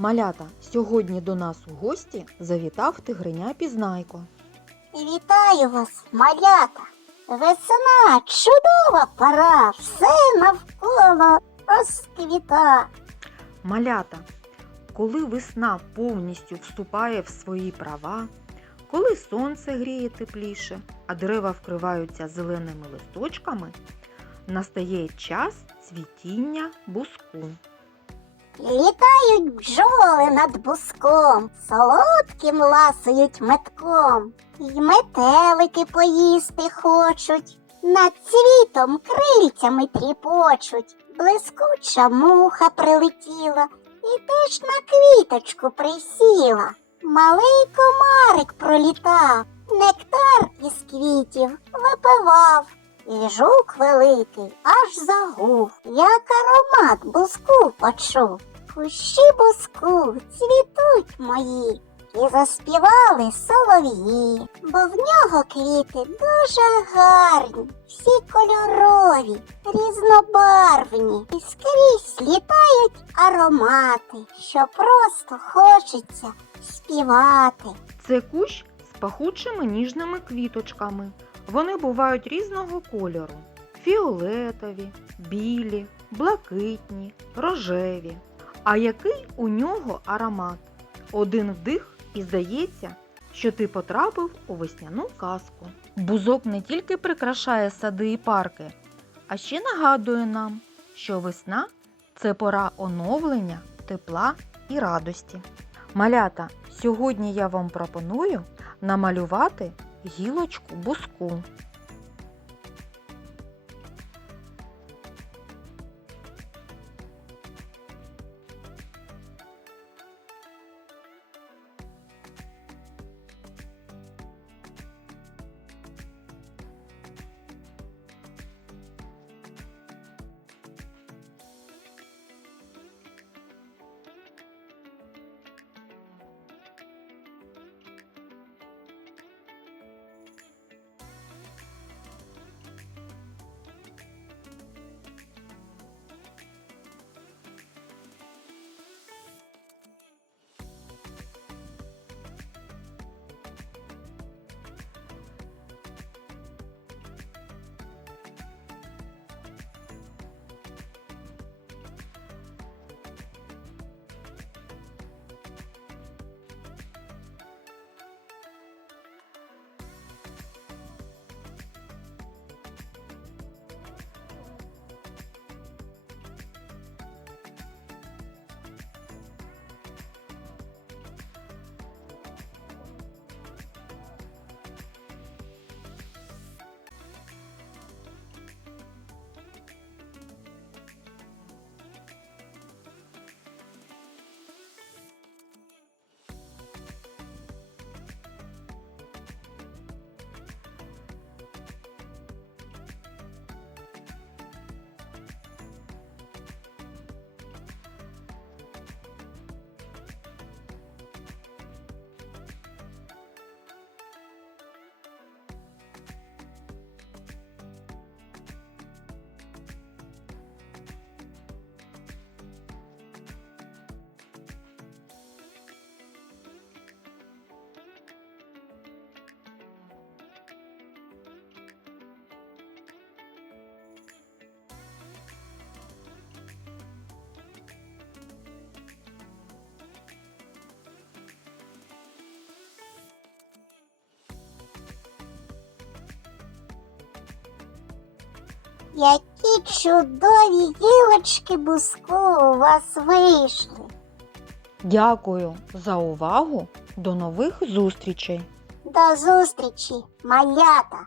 Малята, сьогодні до нас у гості завітав тигриня Пізнайко. Вітаю вас, малята! Весна, чудова пора, все навколо розквіта. Малята, коли весна повністю вступає в свої права, коли сонце гріє тепліше, а дерева вкриваються зеленими листочками, настає час цвітіння буску. Літають бджоли над буском, солодким ласують метком, й метелики поїсти хочуть, над цвітом крильцями тріпочуть. Блискуча муха прилетіла і теж на квіточку присіла. Малий комарик пролітав, нектар із квітів випивав. І жук великий аж загув, як аромат буску почув. Кущі буску цвітуть мої, і заспівали солов'ї, бо в нього квіти дуже гарні, всі кольорові, різнобарвні, і скрізь літають аромати, що просто хочеться співати. Це кущ з пахучими ніжними квіточками. Вони бувають різного кольору: фіолетові, білі, блакитні, рожеві. А який у нього аромат? Один вдих і здається, що ти потрапив у весняну казку. Бузок не тільки прикрашає сади і парки, а ще нагадує нам, що весна це пора оновлення, тепла і радості. Малята, сьогодні я вам пропоную намалювати гілочку буску. Які чудові гілочки буску у вас вийшли. Дякую за увагу. До нових зустрічей! До зустрічі, малята!